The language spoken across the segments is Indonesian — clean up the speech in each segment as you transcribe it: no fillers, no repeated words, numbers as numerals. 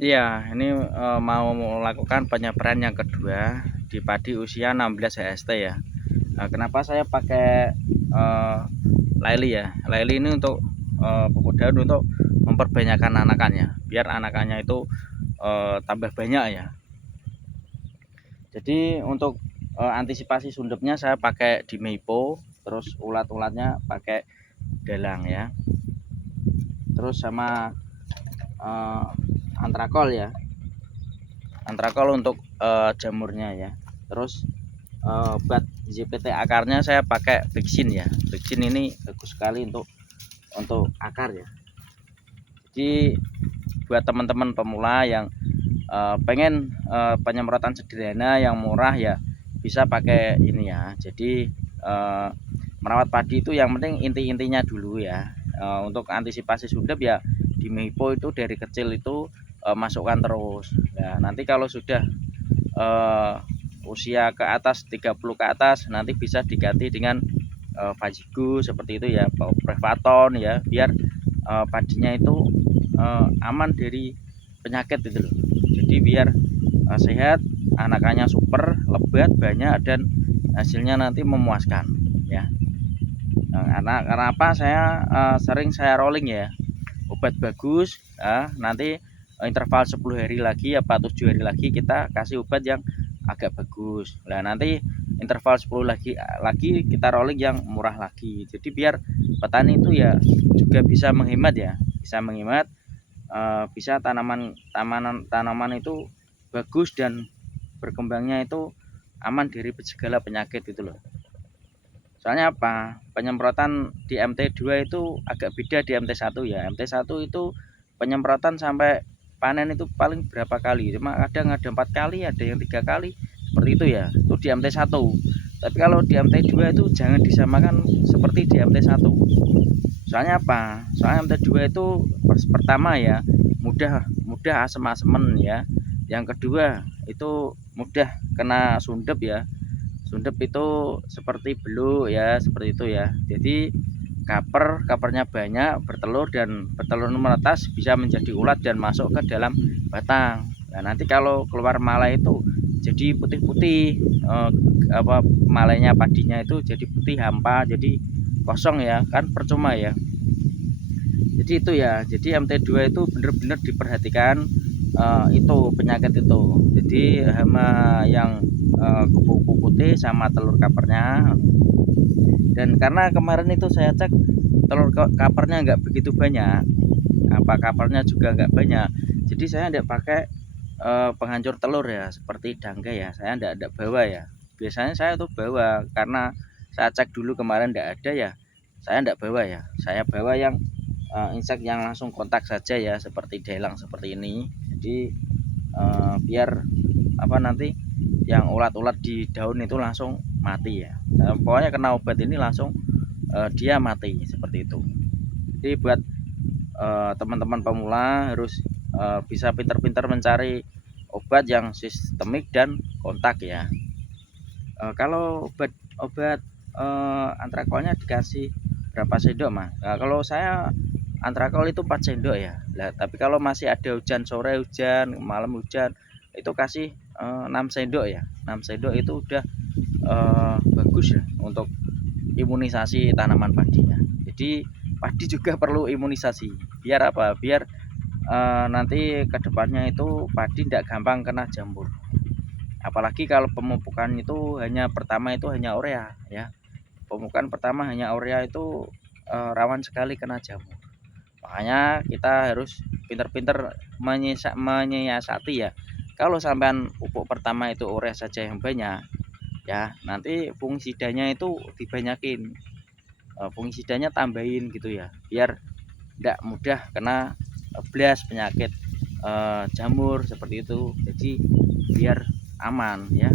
Iya, ini mau melakukan penyebaran yang kedua di padi usia 16 HST ya. Kenapa saya pakai eh, Laili ya? Laili ini untuk pupuk daun untuk memperbanyakkan anakannya, biar anakannya itu tambah banyak ya. Jadi untuk antisipasi sundepnya saya pakai di Meipo, terus ulat-ulatnya pakai dalang ya. Terus sama eh, antrakol ya. Antrakol untuk jamurnya ya. Terus obat ZPT akarnya saya pakai Vixin ya. Vixin ini bagus sekali untuk akar ya. Jadi buat teman-teman pemula yang pengen penyemprotan sederhana yang murah ya bisa pakai ini ya. Jadi merawat padi itu yang penting inti-intinya dulu ya. Untuk antisipasi sundep ya di Mipo itu dari kecil itu masukkan terus. Ya, nanti kalau sudah uh, usia ke atas 30 ke atas nanti bisa diganti dengan Fajigo seperti itu ya, Prevaton ya, biar padinya itu aman dari penyakit itu loh. Jadi biar sehat, anakannya super, lebat, banyak dan hasilnya nanti memuaskan ya. Karena apa saya sering saya rolling ya. Obat bagus, nanti interval 10 hari lagi apa 7 hari lagi kita kasih obat yang agak bagus. Nah, nanti interval 10 lagi kita rolling yang murah lagi. Jadi biar petani itu ya juga bisa menghemat ya, bisa menghemat, bisa tanaman itu bagus dan berkembangnya itu aman dari segala penyakit itu loh. Soalnya apa? Penyemprotan di MT2 itu agak beda di MT1 ya. MT1 itu penyemprotan sampai panen itu paling berapa kali? Cuma kadang ada 4 kali, ada yang 3 kali. Seperti itu ya. Itu di MT1. Tapi kalau di MT2 itu jangan disamakan seperti di MT1. Soalnya apa? Soalnya MT2 itu pertama ya, mudah mudah asem-asemen ya. Yang kedua itu mudah kena sundep ya. Sundep itu seperti beluk ya, seperti itu ya. Jadi kapernya banyak, bertelur dan bertelur menetas bisa menjadi ulat dan masuk ke dalam batang. Nah, nanti kalau keluar malai itu jadi putih-putih, malainya padinya itu jadi putih hampa, jadi kosong ya, kan percuma ya. Jadi itu ya, jadi MT2 itu benar-benar diperhatikan, itu penyakit itu. Jadi hama yang kupu-kupu putih sama telur kapernya. Dan karena kemarin itu saya cek telur kapernya nggak begitu banyak, apa kapernya juga nggak banyak. Jadi saya tidak pakai penghancur telur ya, seperti dangkai ya. Saya tidak bawa ya. Biasanya saya tuh bawa karena saya cek dulu kemarin tidak ada ya. Saya tidak bawa ya. Saya bawa yang insek yang langsung kontak saja ya, seperti delang seperti ini. Jadi biar apa nanti yang ulat-ulat di daun itu langsung mati ya. Pokoknya kena obat ini langsung dia mati seperti itu. Jadi buat teman-teman pemula harus bisa pintar-pintar mencari obat yang sistemik dan kontak ya. Kalau obat antrakolnya dikasih berapa sendok mas? Nah, kalau saya antrakol itu 4 sendok ya. Nah, tapi kalau masih ada hujan sore, hujan malam, hujan itu kasih 6 sendok ya. 6 sendok itu udah bagus ya untuk imunisasi tanaman padinya. Jadi padi juga perlu imunisasi. Biar apa? Biar nanti kedepannya itu padi tidak gampang kena jamur. Apalagi kalau pemupukan itu pertama itu hanya urea ya. Pemupukan pertama hanya urea itu rawan sekali kena jamur. Makanya kita harus pintar-pintar menyiasati ya. Kalau sampean pupuk pertama itu urea saja yang banyak, ya nanti fungisidanya itu dibanyakin, fungisidanya tambahin gitu ya, biar tidak mudah kena blast penyakit jamur seperti itu. Jadi biar aman ya.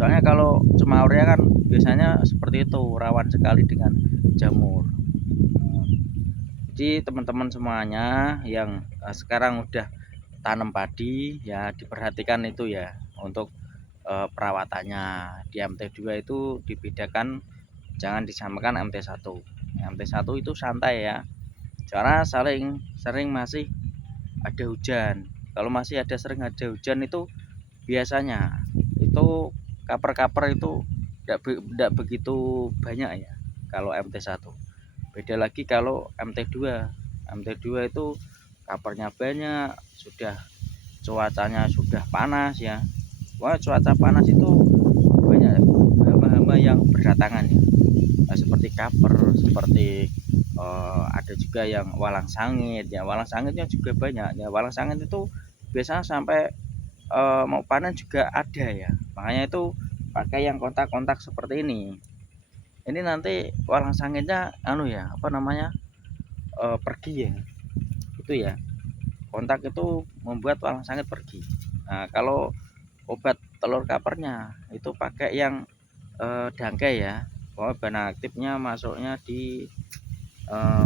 Soalnya kalau cuma urea kan biasanya seperti itu, rawan sekali dengan jamur. Jadi teman-teman semuanya yang sekarang udah tanam padi ya diperhatikan itu ya untuk perawatannya. Di MT2 itu dibedakan, jangan disamakan MT1. MT1 itu santai ya. Karena sering masih ada hujan. Kalau masih ada sering ada hujan itu biasanya itu kaper-kaper itu tidak begitu banyak ya kalau MT1. Beda lagi kalau MT2. MT2 itu kapernya banyak, sudah cuacanya sudah panas ya. Wah, cuaca panas itu banyak hama-hama yang berdatangan ya. Nah, seperti kaper, seperti ada juga yang walang sangit ya. Walang sangitnya juga banyak ya. Walang sangit itu biasanya sampai mau panen juga ada ya. Makanya itu pakai yang kontak-kontak seperti ini. Ini nanti walang sangitnya anu ya, apa namanya? Pergi ya. Itu ya. Kontak itu membuat walang sangit pergi. Nah, kalau obat telur kapernya itu pakai yang dangkai ya. Pokoknya bahan aktifnya masuknya di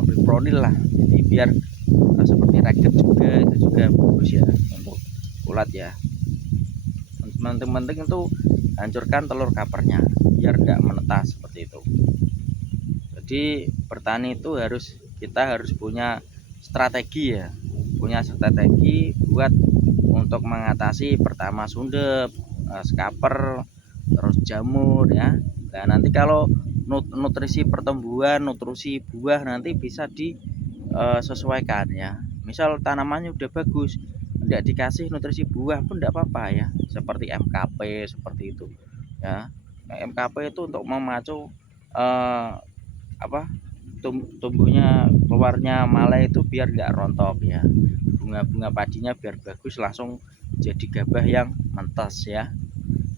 fipronil lah. Jadi biar seperti raket juga itu juga bagus ya untuk ulat ya. Penting-penting itu hancurkan telur kapernya biar tidak menetas seperti itu. Jadi bertani itu kita harus punya strategi ya, punya strategi buat untuk mengatasi pertama sundep, skaper, terus jamur ya. Nah, nanti kalau nutrisi pertumbuhan, nutrisi buah nanti bisa disesuaikan ya. Misal tanamannya udah bagus, tidak dikasih nutrisi buah pun tidak apa-apa ya, seperti MKP seperti itu ya. Nah, MKP itu untuk memacu eh, apa tumbuhnya keluarnya malai itu biar nggak rontok ya, bunga-bunga padinya biar bagus langsung jadi gabah yang mentas ya,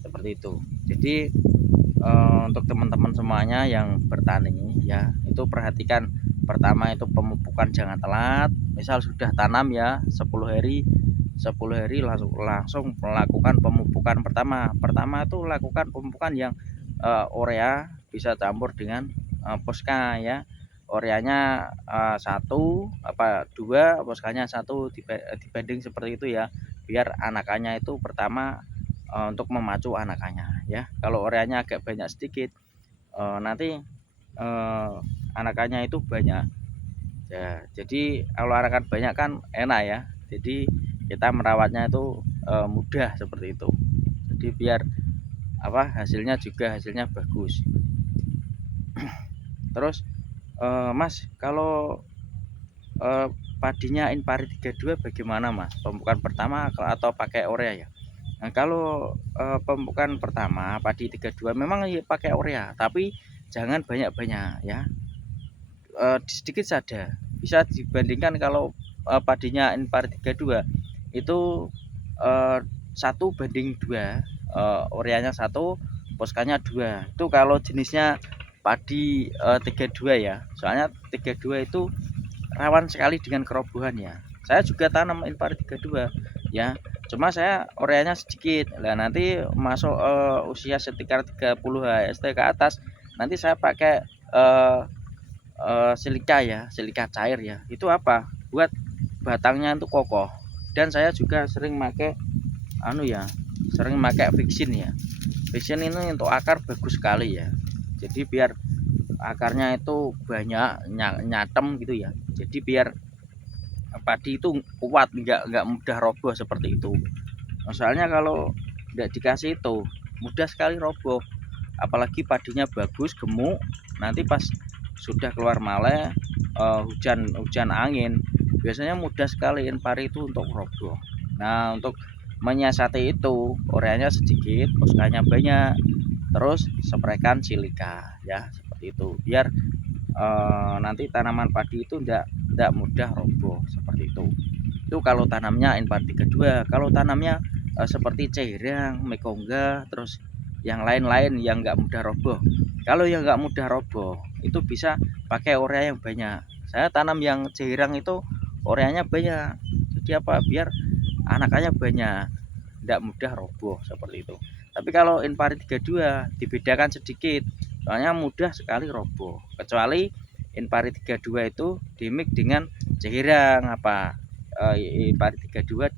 seperti itu. Jadi untuk teman-teman semuanya yang bertani ya, itu perhatikan pertama itu pemupukan jangan telat. Misal sudah tanam ya 10 hari langsung melakukan pemupukan pertama itu lakukan pemupukan yang urea bisa campur dengan poska ya. Ureanya 1 apa 2, poskanya 1 dibanding seperti itu ya, biar anakannya itu pertama untuk memacu anakannya ya. Kalau ureanya agak banyak sedikit nanti anakannya itu banyak ya. Jadi kalau anakan banyak kan enak ya, jadi kita merawatnya itu mudah seperti itu. Jadi biar hasilnya bagus. Terus Mas, kalau padinya Inpari 32 bagaimana Mas? Pemupukan pertama atau pakai urea ya? Nah, kalau pemupukan pertama padi 32 memang ya pakai urea, tapi jangan banyak-banyak ya. Sedikit saja. Bisa dibandingkan kalau padinya Inpari 32 itu 1:2, ureanya 1, poskanya 2. Itu kalau jenisnya padi 32 ya. Soalnya 32 itu rawan sekali dengan kerobohan ya. Saya juga tanam Inpari 32 ya. Cuma saya ureanya sedikit. Nah, nanti masuk usia sekitar 30 HST ke atas, nanti saya pakai silika ya, silika cair ya. Itu apa? Buat batangnya itu kokoh. Dan saya juga sering pakai sering pakai Fixin ya. Fixin ini untuk akar bagus sekali ya. Jadi biar akarnya itu banyak nyatem gitu ya. Jadi biar padi itu kuat, nggak mudah roboh seperti itu. Soalnya kalau nggak dikasih itu mudah sekali roboh. Apalagi padinya bagus, gemuk, nanti pas sudah keluar malai hujan angin, biasanya mudah sekali Inpari itu untuk roboh. Nah, untuk menyiasati itu ureanya sedikit, poskanya banyak, terus spraykan silika ya, seperti itu biar nanti tanaman padi itu tidak mudah roboh seperti itu. Itu kalau tanamnya Inpari 32. Kalau tanamnya seperti Ceirang, Mekongga, terus yang lain-lain yang nggak mudah roboh. Kalau yang nggak mudah roboh itu bisa pakai urea yang banyak. Saya tanam yang Ceirang itu ureanya banyak. Jadi apa? Biar anakannya banyak, tidak mudah roboh seperti itu. Tapi kalau Inpari 32 dibedakan sedikit, soalnya mudah sekali roboh. Kecuali Inpari 32 itu dimix dengan Ceirang Inpari 32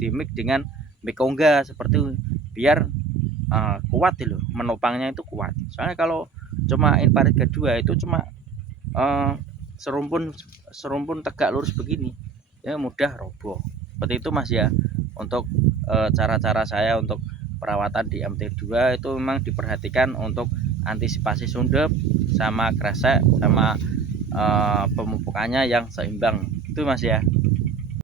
dimix dengan Mekongga seperti itu, biar kuat loh, menopangnya itu kuat. Soalnya kalau cuma Inpari 32 itu cuma serumpun tegak lurus begini, ya mudah roboh. Seperti itu Mas ya. Untuk cara-cara saya untuk perawatan di MT2 itu memang diperhatikan untuk antisipasi sundep sama kresek sama pemupukannya yang seimbang. Itu Mas ya.